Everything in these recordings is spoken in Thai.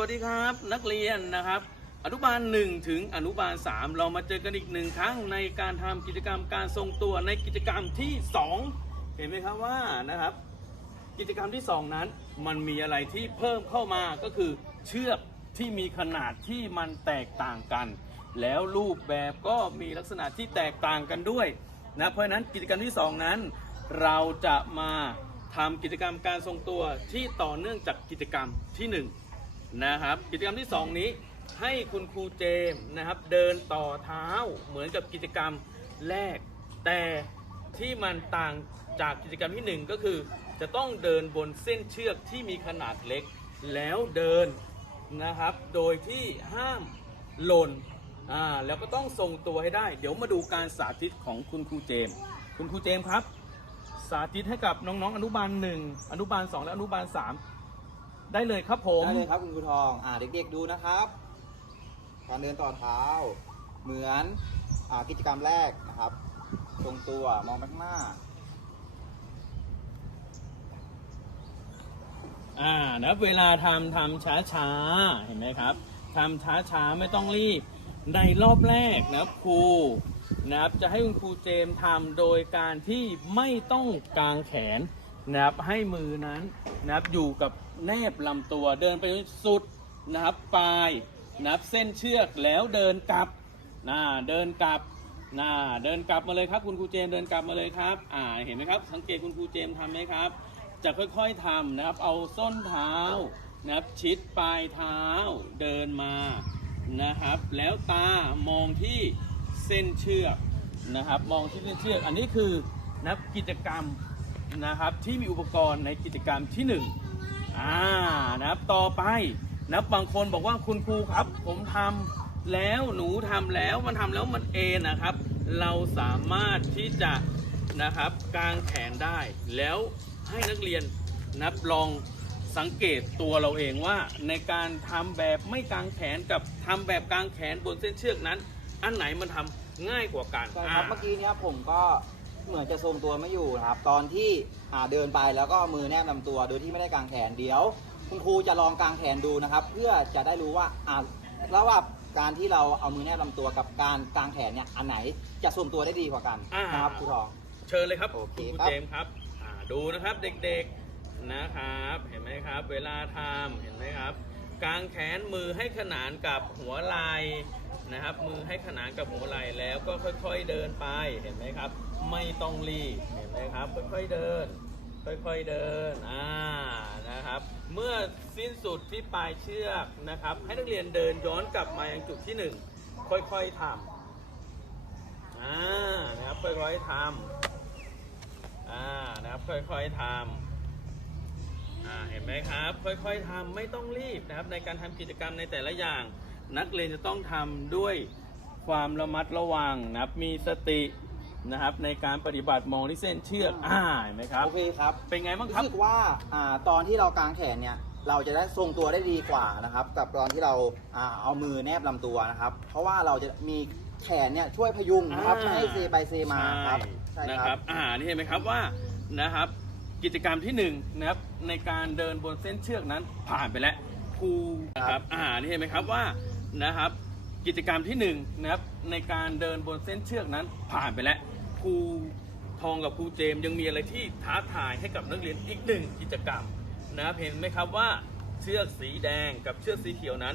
วัสดีครับนักเรียนนะครับ อนุบาล 1 ถึงอนุบาล 3 เรามาเจอกันอีกหนึ่งครั้งในการทำกิจกรรมการทรงตัวในกิจกรรมที่ 2 เห็นไหมครับว่านะครับ กิจกรรมที่ 2 นั้น มันมีอะไรที่เพิ่มเข้ามาก็คือเชือกที่มีขนาดที่มันแตกต่างกัน แล้วรูปแบบก็มีลักษณะที่แตกต่างกันด้วยนะเพราะฉะนั้นกิจกรรมที่ 2 นั้น เราจะมาทำกิจกรรมการทรงตัวที่ต่อเนื่องจากกิจกรรมที่ 1 นะครับ กิจกรรมที่ 2 นี้ให้คุณครูเจมส์นะครับเดินต่อเท้าเหมือนกับกิจกรรมแรก แต่ที่มันต่างจากกิจกรรมที่ 1 ก็คือ จะต้องเดินบนเส้นเชือกที่มีขนาดเล็ก แล้วเดินนะครับ โดยที่ห้ามหล่นอ่าแล้วก็ต้องทรงตัวให้ได้ เดี๋ยวมาดูการสาธิตของคุณครูเจมส์คุณครูเจมส์ครับ สาธิตให้กับน้องๆอนุบาลหนึ่งอนุบาลสองและอนุบาลสาม ได้เลยครับผม ได้เลยครับคุณครูทอง อ่าเด็กๆดูนะครับ การเดินต่อเท้า เหมือนอ่ากิจกรรมแรกนะครับ ทรงตัวมองไปข้างหน้า อ่านะเวลาทำทำช้าช้าๆเห็นไหมครับทำช้าช้าๆไม่ต้องรีบ ในรอบแรกนะครับครูนะครับจะให้คุณครูเจมส์ทำโดยการที่ไม่ต้องกางแขน นะครับให้มือนั้นนะครับอยู่กับแนบลำตัวเดินไปสุดนะครับปลายนะครับเส้นเชือกแล้วเดินกลับนะเดินกลับนะเดินกลับมาเลยครับ คุณครูเจมเดินกลับมาเลยครับอ่าเห็นไหมครับ สังเกตคุณครูเจมทำไหมครับ จะค่อยๆทำนะครับ เอาส้นเท้านะครับชิดปลายเท้าเดินมานะครับ แล้วตามองที่เส้นเชือกนะครับ มองที่เส้นเชือก อันนี้คือนะับกิจกรรม นะครับที่มีอุปกรณ์ในกิจกรรมที่หนึ่งอ่านะครับต่อไปนะครับบางคนบอกว่าคุณครูครับ ผมทำแล้วหนูทำแล้วมันทำแล้วมันเอนนะครับ เราสามารถที่จะนะครับกางแขนได้ แล้วให้นักเรียนนับลองสังเกตตัวเราเองว่าในการทำแบบไม่กางแขนกับทำแบบกางแขนบนเส้นเชือกนั้น อันไหนมันทำง่ายกว่ากันใช่ครับอ่าเมื่อกี้เนี้ยผมก็ เหมือนจะทรงตัวไม่อยู่นะครับ ตอนที่อ่าเดินไปแล้วก็เอามือแนบลำตัวโดยที่ไม่ได้กางแขนเดี๋ยว คุณครูจะลองกางแขนดูนะครับ เพื่อจะได้รู้ว่าอ่าระหว่างการที่เราเอามือแนบลำตัวกับการกางแขนเนี่ยอันไหนจะทรงตัวได้ดีกว่ากันอ่าน นะครับครูทอง เชิญเลยครับโอเคคุณครูครับ เจมส์ครับอ่าดูนะครับเด็กๆนะครับ เห็นไหมครับ เวลาทำเห็นไหมครับ กางแขนมือให้ขนานกับหัวไหล่นะครับ มือให้ขนานกับหัวไหล่แล้วก็ค่อยๆเดินไปเห็นไหมครับ ไม่ต้องรีบเห็นไหมครับ ค่อยๆเดิน ค่อยๆเดินอ่านะครับ เมื่อสิ้นสุดที่ปลายเชือกนะครับ ให้นักเรียนเดินย้อนกลับมายังจุดที่หนึ่งค่อยๆทำอ่านะครับค่อยๆทำอ่านะครับค่อยๆทำ อ่าเห็นไหมครับ ค่อยๆทำไม่ต้องรีบนะครับ ในการทำกิจกรรมในแต่ละอย่าง นักเรียนจะต้องทำด้วยความระมัดระวังนะครับมีสตินะครับในการปฏิบัติมองที่เส้นเชือกอ่าเห็นไหมครับ โอเคครับ เป็นไงบ้างครู้รับสึกว่าอ่าตอนที่เรากางแขนเนี่ยเราจะได้ทรงตัวได้ดีกว่านะครับ กับตอนที่เราอ่าเอามือแนบลำตัวนะครับ เพราะว่าเราจะมีแขนเนี่ยช่วยพยุงนะครับอ่าไม่ให้เซไปเซมาครับใช่นะคครัรับบอ่านี่เห็นไหมครับว่านะครับ กิจกรรมที่หนึ่งนะครับในการเดินบนเส้นเชือกนั้นผ่านไปแล้วครูนะครับอ่านี่เห็นไหมครับว่านะครับกิจกรรมที่หนึ่งนะครับในการเดินบนเส้นเชือกนั้นผ่านไปแล้วครูทองกับครูเจมส์ยังมีอะไรที่ท้าทายให้กับนักเรียนอีกหนึ่งกิจกรรมนะครับเห็นไหมครับว่าเชือกสีแดงกับเชือกสีเขียวนั้น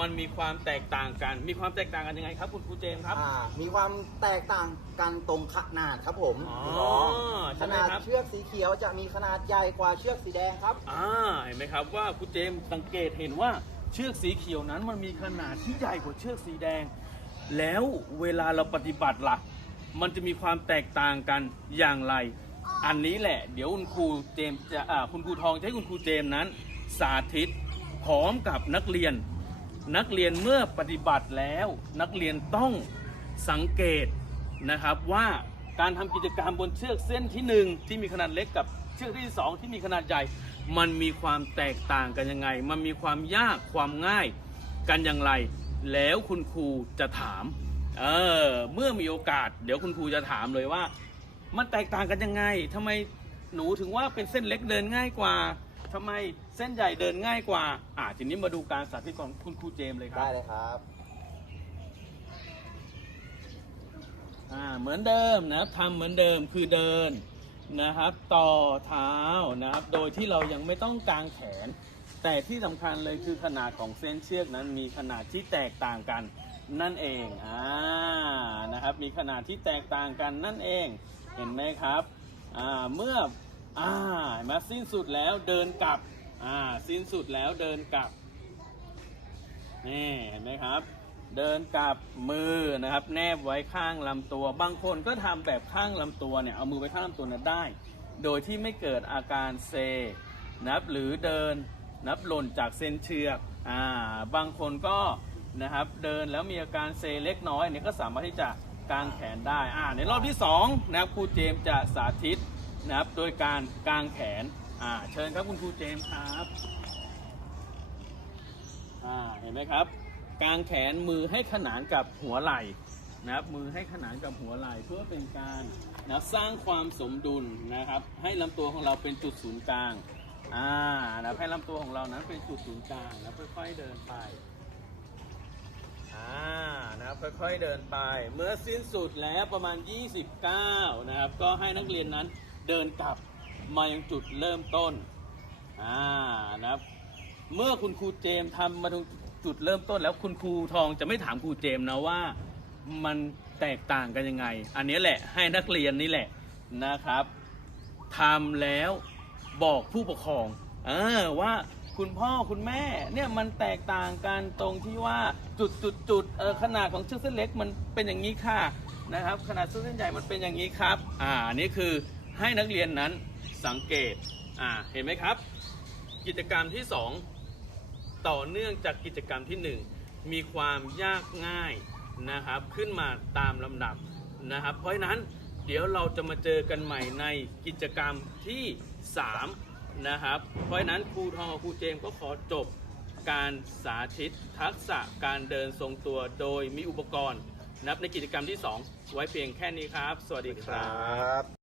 มันมีความแตกต่างกัน มีความแตกต่างกันยังไงครับ คุณครูเจมส์ครับ อ่ามีความแตกต่างกันตรงขนาดครับผมอ๋อพี่น้องใช่ขไหมนาดครับ เชือกสีเขียวจะมีขนาดใหญ่กว่าเชือกสีแดงครับ อ่าเห็นไหมครับว่าคุณเจมส์สังเกตเห็นว่าเชือกสีเขียวนั้นมันมีขนาดที่ใหญ่กว่าเชือกสีแดง แล้วเวลาเราปฏิบัติล่ะ มันจะมีความแตกต่างกันอย่างไร อันนี้แหละ เดี๋ยวคุณครูเจมส์จะอ่าคุณครูทองจะให้คุณครูเจมส์นั้น สาธิตพร้อมกับนักเรียน นักเรียนเมื่อปฏิบัติแล้วนักเรียนต้องสังเกตนะครับว่าการทำกิจกรรมบนเชือกเส้นที่หนึ่งที่มีขนาดเล็กกับเชือกที่สองที่มีขนาดใหญ่ มันมีความแตกต่างกันยังไง มันมีความยากความง่ายกันอย่างไร แล้วคุณครูจะถามเออเมื่อมีโอกาส เดี๋ยวคุณครูจะถามเลยว่า มันแตกต่างกันยังไงทำไมหนูถึงว่าเป็นเส้นเล็กเดินง่ายกว่า ทำไมเส้นใหญ่เดินง่ายกว่า อ่าทีนี้มาดูการสาธิตของคุณครูเจมส์เลยครัได้บเลยครับอ่าเหมือนเดิมนะครับทำเหมือนเดิมคือเดินนะครับ ต่อเท้านะครับ โดยที่เรายังไม่ต้องกางแขน แต่ที่สำคัญเลยคือขนาดของเส้นเชือกนั้นมีขนาดที่แตกต่างกันนั่นเองอ่านะครับ มีขนาดที่แตกต่างกันนั่นเอง เห็นไหมครับอ่าเมื่อ อ่าเห็นไหมาสิ้นสุดแล้วเดินกลับ อ่า สิ้นสุดแล้วเดินกลับ นี่เห็นไหมครับ เดินกลับมือนะครับ แนบไว้ข้างลำตัว บางคนก็ทำแบบข้างลำตัวเนี่ย เอามือไว้ข้างลำตัวนั้นได้ โดยที่ไม่เกิดอาการเซนับหรือเดินนับหล่นจากเส้นเชือก อ่า บางคนก็นะครับ เดินแล้วมีอาการเซเล็กน้อยเนี่ยก็สามารถที่จะกางแขนได้ อ่า ในรอบที่สองนะครับครูเจมส์จะสาธิต นะครับ โดยการกางแขน อ่า เชิญครับคุณครูเจมส์ครับ อ่า เห็นไหมครับ กางแขนมือให้ขนานกับหัวไหล่นะครับ มือให้ขนานกับหัวไหล่เพื่อเป็นการนะสร้างความสมดุลนะครับ ให้ลำตัวของเราเป็นจุดศูนย์กลาง อ่านะให้ลำตัวของเรานั้นเป็นจุดศูนย์กลางแล้วค่อยๆเดินไปอ่านะครับค่อยๆเดินไป เมื่อสิ้นสุดแล้วประมาณ 29 นะครับ ก็ให้นักเรียนนั้น เดินกลับมายังจุดเริ่มต้นอ่านะครับ เมื่อคุณครูเจมส์ทำมาถึงจุดเริ่มต้น แล้วคุณครูทองจะไม่ถามครูเจมนะว่ามันแตกต่างกันยังไง อันนี้แหละให้นักเรียนนี่แหละนะครับทำแล้วบอกผู้ปกครองเออว่าคุณพ่อคุณแม่เนี่ยมันแตกต่างกันตรงที่ว่าจุดจุดจุดเออขนาดของเชือกเส้นเล็กมันเป็นอย่างนี้ค่ะนะครับ ขนาดเส้นใหญ่มันเป็นอย่างนี้ครับ อ่าอันนี่คือ ให้นักเรียนนั้นสังเกตอ่าเห็นไหมครับ กิจกรรมที่ 2 ต่อเนื่องจากกิจกรรมที่ 1 มีความยากง่ายนะครับ ขึ้นมาตามลำดับนะครับ เพราะฉะนั้นเดี๋ยวเราจะมาเจอกันใหม่ในกิจกรรมที่ 3 นะครับ เพราะฉะนั้นครูทองกับครูเจมก็ขอจบการสาธิตทักษะการเดินทรงตัวโดยมีอุปกรณ์ นับในกิจกรรมที่ 2 ไว้เพียงแค่นี้ครับ สวัสดีครับ